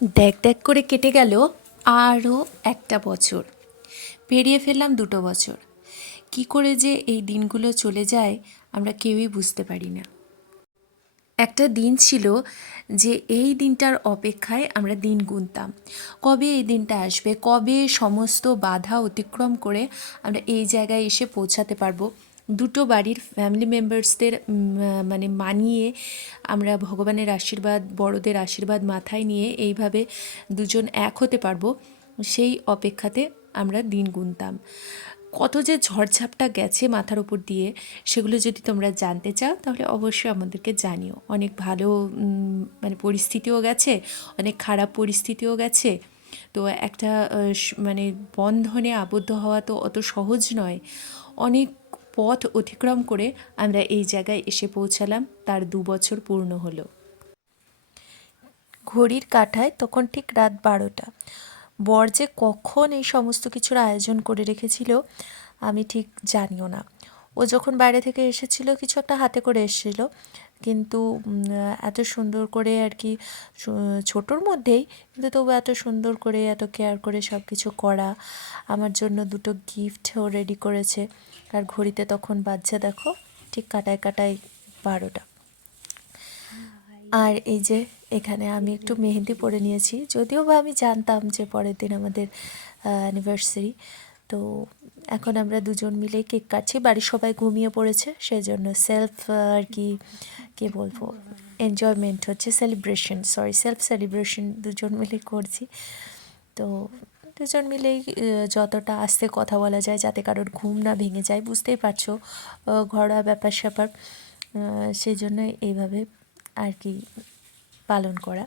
দেখ দেখ করে কেটে গেল আরও একটা বছর। পেরিয়ে ফেললাম 2 বছর। কি করে যে এই দিনগুলো চলে যায় আমরা কেউই বুঝতে পারি না। একটা দিন ছিল যে এই দিনটার অপেক্ষায় আমরা দিন গুনতাম, কবে এই দিনটা আসবে, কবে সমস্ত বাধা অতিক্রম করে আমরা এই জায়গায় এসে পৌঁছাতে পারবো। দুটো বাড়ির ফ্যামিলি মেম্বার্সদের মানে মানিয়ে আমরা ভগবানের আশীর্বাদ, বড়দের আশীর্বাদ মাথায় নিয়ে এইভাবে দুজন এক হতে পারবো, সেই অপেক্ষাতে আমরা দিন গুনতাম। কত যে ঝড়ঝাপটা গেছে মাথার উপর দিয়ে, সেগুলো যদি তোমরা জানতে চাও তাহলে অবশ্যই আমাদেরকে জানিও। অনেক ভালো মানে পরিস্থিতিও গেছে, অনেক খারাপ পরিস্থিতিও গেছে। তো একটা মানে বন্ধনে আবদ্ধ হওয়া তো অত সহজ নয়। অনেক পথ অতিক্রম করে আমরা এই জায়গায় এসে পৌঁছালাম, তার 2 বছর পূর্ণ হলো। ঘড়ির কাঁটায় তখন ঠিক রাত 12টা। বর যে কখন এই সমস্ত কিছুর আয়োজন করে রেখেছিল আমি ঠিক জানিও না। ও যখন বাইরে থেকে এসেছিল কিছু একটা হাতে করে এসেছিল, কিন্তু এত সুন্দর করে আর কি, ছোটোর মধ্যেই, কিন্তু তবু এত সুন্দর করে এত কেয়ার করে সব কিছু করা। আমার জন্য দুটো গিফটও রেডি করেছে। আর ঘড়িতে তখন বাজছে দেখো ঠিক কাটায় কাটায় 12টা। আর এই যে এখানে আমি একটু মেহেন্দি পরে নিয়েছি, যদিও বা আমি জানতাম যে পরের দিন আমাদের অ্যানিভার্সারি। তো এখন আমরা দুজন মিলেই কেক কাটছি, বাড়ির সবাই ঘুমিয়ে পড়েছে, সেই জন্য সেলফ আর কি কী বলবো, এনজয়মেন্ট হচ্ছে, সেলফ সেলিব্রেশন দুজন মিলেই করছি। তো দুজন মিলেই যতটা আস্তে কথা বলা যায় যাতে কারোর ঘুম না ভেঙে যায়, বুঝতেই পারছো ঘরোয়া ব্যাপার স্যাপার, সেই জন্য এইভাবে আর কি পালন করা।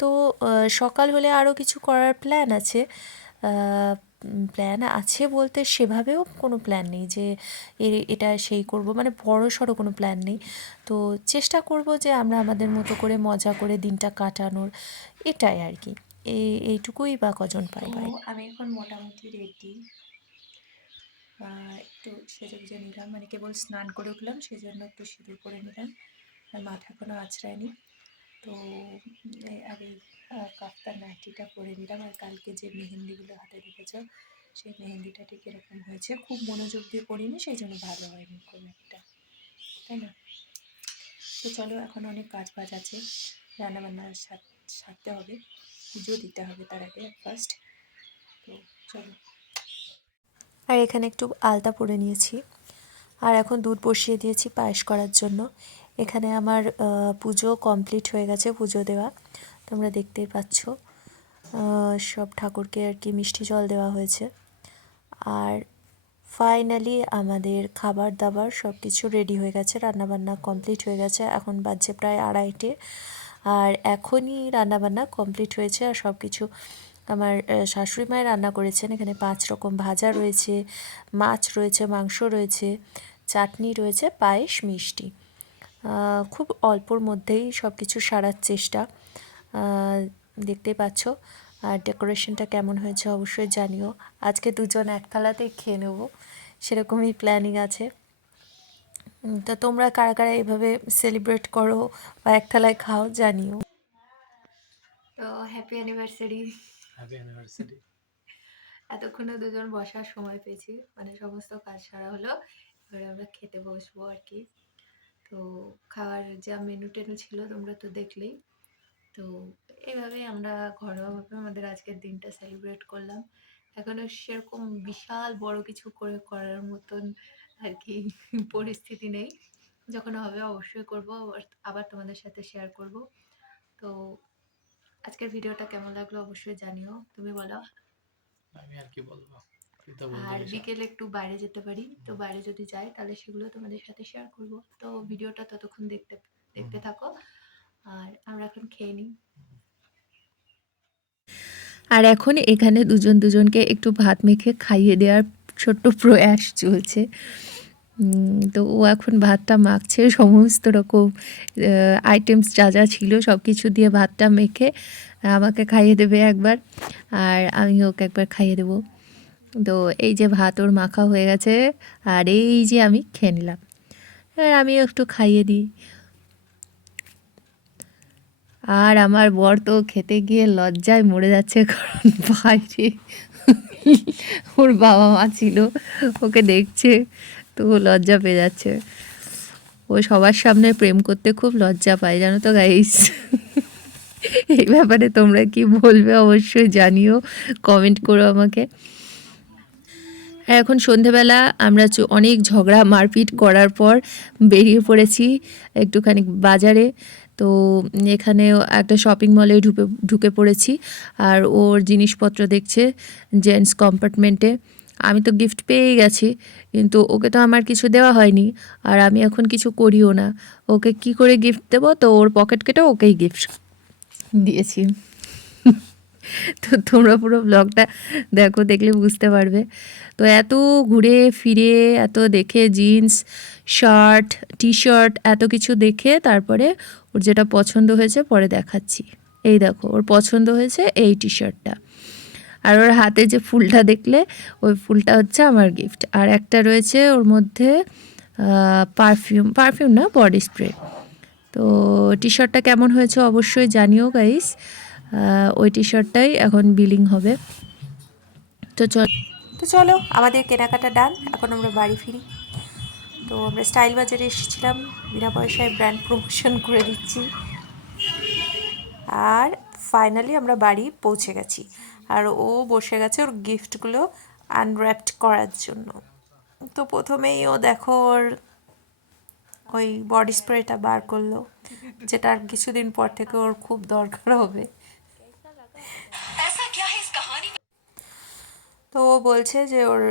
তো সকাল হলে আরও কিছু করার প্ল্যান আছে বলতে সেভাবেও কোনো প্ল্যান নেই যে এটা সেই করব, মানে বড় সড়ো কোনো প্ল্যান নেই। তো চেষ্টা করব যে আমরা আমাদের মতো করে মজা করে দিনটা কাটানোর, এটাই আর কি। এইটুকুই বা কজন পাই ভাই। আমি এখন মোটামুটি রেডি, একটু সেজে গুজে নিলাম, মানে কেবল স্নান করে উঠলাম সেজন্য একটু সিঁদুর করে নিলাম, আর মাথা কোনো আঁচড়ায়নি। তো আর এই কাফতার নাইটিটা পরে নিলাম। আর কালকে যে মেহেন্দিগুলো হাতে দেখেছ সেই মেহেন্দিটা ঠিক এরকম হয়েছে, খুব মনোযোগ দিয়ে পড়িনি সেই জন্য ভালো হয়নি খুব একটা, তাই না? তো চলো, এখন অনেক কাজ বাজ আছে, রান্নাবান্না সারতে হবে, পুজো দিতে হবে তার আগে ফার্স্ট। তো চলো। আর এখানে একটু আলতা পরে নিয়েছি, আর এখন দুধ বসিয়ে দিয়েছি পায়েস করার জন্য। এখানে আমার পুজো কমপ্লিট হয়ে গেছে, পুজো দেওয়া তোমরা দেখতেই পাচ্ছ। সব ঠাকুরকে আর কি মিষ্টি জল দেওয়া হয়েছে। আর ফাইনালি আমাদের খাবার দাবার সব কিছু রেডি হয়ে গেছে, রান্নাবান্না কমপ্লিট হয়ে গেছে। এখন বাজছে প্রায় 2:30, আর এখনই রান্নাবান্না কমপ্লিট হয়েছে। আর সব কিছু আমার শাশুড়ি মায়ের রান্না করেছেন। এখানে 5 রকম ভাজা রয়েছে, মাছ রয়েছে, মাংস রয়েছে, চাটনি রয়েছে, পায়েস, মিষ্টি। খুব অল্পর মধ্যেই সব কিছু সারার চেষ্টা, দেখতেই পাচ্ছ। আর ডেকোরেশনটা কেমন হয়েছে অবশ্যই জানিও। আজকে দুজন এক থালাতেই খেয়ে নেব সেরকমই প্ল্যানিং আছে। তো তোমরা কারা কারা এইভাবে সেলিব্রেট করো বা এক থালায় খাও জানিও। তো হ্যাপি অ্যানিভার্সারি। Happy anniversary. এতক্ষণে দুজন বসার সময় পেয়েছি, মানে সমস্ত কাজ সারা হলো, এবারে আমরা খেতে বসবো আর কি। তো খাওয়ার যা মেনু টেনু ছিল তোমরা তো দেখলেই। তো এইভাবেই আমরা ঘরোয়াভাবে আমাদের আজকের দিনটা সেলিব্রেট করলাম। এখনও সেরকম বিশাল বড় কিছু করার মতন আর কি পরিস্থিতি নেই। যখন হবে অবশ্যই করব, আবার তোমাদের সাথে শেয়ার করব। তো আজকের ভিডিওটা কেমন লাগলো অবশ্যই জানিও, তুমি বলো। আমি আর কি বলবো, আর বিকেলে একটু বাইরে যেতে পারি, তো বাইরে যদি যাই তাহলে সেগুলো তোমাদের সাথে শেয়ার করব। তো ভিডিওটা ততক্ষণ দেখতে থাকো, আর আমরা এখন খেয়ে নিই। আর এখন এখানে দুজন দুজনকে একটু ভাত মেখে খাইয়ে দেওয়ার ছোট্ট প্রয়াস চলছে। তো ও এখন ভাতটা মাখছে, সমস্ত রকম আইটেমস যা যা ছিল সব কিছু দিয়ে ভাতটা মেখে আমাকে খাইয়ে দেবে একবার, আর আমি ওকে একবার খাইয়ে দেবো। তো এই যে ভাত ওর মাখা হয়ে গেছে, আর এই যে আমি খেয়ে নিলাম, এবার আমিও একটু খাইয়ে দিই। আর আমার বর তো খেতে গিয়ে লজ্জায় মরে যাচ্ছে, কারণ বাইরে ওর বাবা মা ছিল, ওকে দেখছে, তো ও লজ্জা পেয়ে যাচ্ছে। ও সবার সামনে প্রেম করতে খুব লজ্জা পায়, জানো তো গাইস। এই ব্যাপারে তোমরা কি বলবে অবশ্যই জানিও, কমেন্ট করো আমাকে। আর এখন সন্ধেবেলা আমরা অনেক ঝগড়া মারপিট করার পর বেরিয়ে পড়েছি একটুখানি বাজারে। তো এখানে একটা শপিং মলে ঢুকে পড়েছি, আর ওর জিনিসপত্র দেখছে জেন্টস কম্পার্টমেন্টে। আমি তো গিফট পেয়েই গেছি, কিন্তু ওকে তো আমার কিছু দেওয়া হয়নি, আর আমি এখন কিছু করিও না। ওকে কি করে গিফট দেবো, তো ওর পকেট কেটে ওকেই গিফট দিয়েছি। তো তোমরা পুরো ব্লগটা দেখো, দেখলে বুঝতে পারবে। তো এত ঘুরে ফিরে, এত দেখে জিন্স, শার্ট, টি শার্ট, এত কিছু দেখে তারপরে ওর যেটা পছন্দ হয়েছে পরে দেখাচ্ছি। এই দেখো, ওর পছন্দ হয়েছে এই টি শার্টটা, আর ওর হাতে যে ফুলটা দেখলে ওই ফুলটা হচ্ছে আমার গিফট। আর একটা রয়েছে ওর মধ্যে পারফিউম না, বডি স্প্রে। তো টি শার্টটা কেমন হয়েছে অবশ্যই জানিও গাইস। ওই টি শার্টটাই এখন বিলিং হবে। তো চলো আমাদের কেনাকাটা ডান, এখন আমরা বাড়ি ফিরি। তো আমরা স্টাইল বাজারে এসেছিলাম, বিনা পয়সায় ব্র্যান্ড প্রমোশন করে দিচ্ছি। আর ফাইনালি আমরা বাড়ি পৌঁছে গেছি, আর ও বসে গেছে ওর গিফটগুলো আনর্যাপড করার জন্য। তো প্রথমেই ও দেখো ওর ওই বডি স্প্রেটা বার করলো, যেটা আর কিছুদিন পর থেকে ওর খুব দরকার হবে। তো ও বলছে যে ওর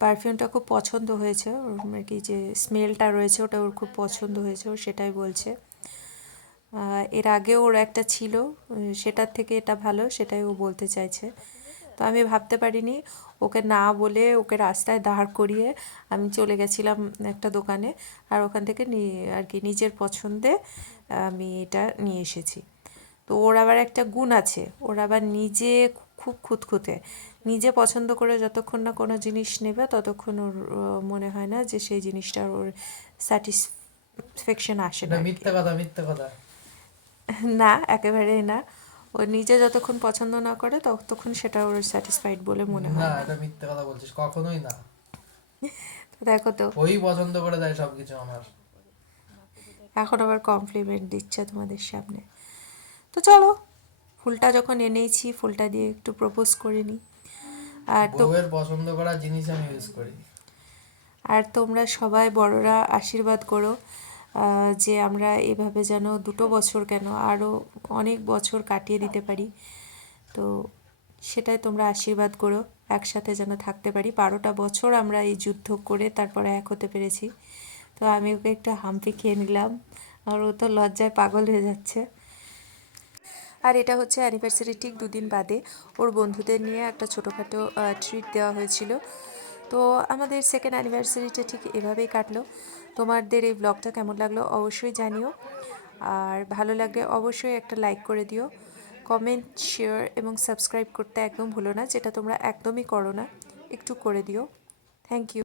পারফিউমটা খুব পছন্দ হয়েছে, ওর আর কি যে স্মেলটা রয়েছে ওটা ওর খুব পছন্দ হয়েছে, ও সেটাই বলছে। এর আগে ওর একটা ছিল, সেটার থেকে এটা ভালো, সেটাই ও বলতে চাইছে। তো আমি ভাবতে পারিনি, ওকে না বলে ওকে রাস্তায় দাঁড় করিয়ে আমি চলে গেছিলাম একটা দোকানে, আর ওখান থেকে আর কি নিজের পছন্দে আমি এটা নিয়ে এসেছি। তো ওর আবার একটা গুণ আছে, ওর আবার নিজে খুব খুঁতখুঁতে, নিজে পছন্দ করে যতক্ষণ না কোনো জিনিস নেবে ততক্ষণ ওর মনে হয় না যে সেই জিনিসটার ওর স্যাটিসফ্যাকশন আসে না। মিথ্যা কথা, মিথ্যা কথা। না, একেবারেই না। ও নিজে যতক্ষণ পছন্দ না করে ততক্ষণ সেটা ওর স্যাটিসফাইড বলে মনে হয় না, না। এটা মিথ্যা কথা বলছিস, কখনোই না। তো দেখো তো, ওই পছন্দ করে দেয় সবকিছু আমার। এখন আবার কমপ্লিমেন্ট দিচ্ছে তোমাদের সামনে। তো চলো, ফুলটা যখন এনেইছি ফুলটা দিয়ে একটু প্রপোজ করে নিই। আর তো বউয়ের পছন্দ করা জিনিস আমি ইউজ করি। আর তোমরা সবাই বড়রা আশীর্বাদ করো, যে আমরা এভাবে যেন 2 বছর কেন আরও অনেক বছর কাটিয়ে দিতে পারি। তো সেটাই তোমরা আশীর্বাদ করো, একসাথে যেন থাকতে পারি। 12টা বছর আমরা এই যুদ্ধ করে তারপরে এক হতে পেরেছি। তো আমি ওকে একটু হাম্পি খেয়ে নিলাম, আর ও তো লজ্জায় পাগল হয়ে যাচ্ছে। আর এটা হচ্ছে অ্যানিভার্সারি ঠিক 2 দিন বাদে ওর বন্ধুদের নিয়ে একটা ছোটোখাটো ট্রিট দেওয়া হয়েছিল। তো আমাদের সেকেন্ড অ্যানিভার্সারিটা ঠিক এভাবেই কাটলো। তোমাদের এই ব্লগটা কেমন লাগলো অবশ্যই জানিও, আর ভালো লাগলে অবশ্যই একটা লাইক করে দিও, কমেন্ট, শেয়ার এবং সাবস্ক্রাইব করতে একদম ভুলো না, যেটা তোমরা একদমই করো না, একটু করে দিও। Thank you.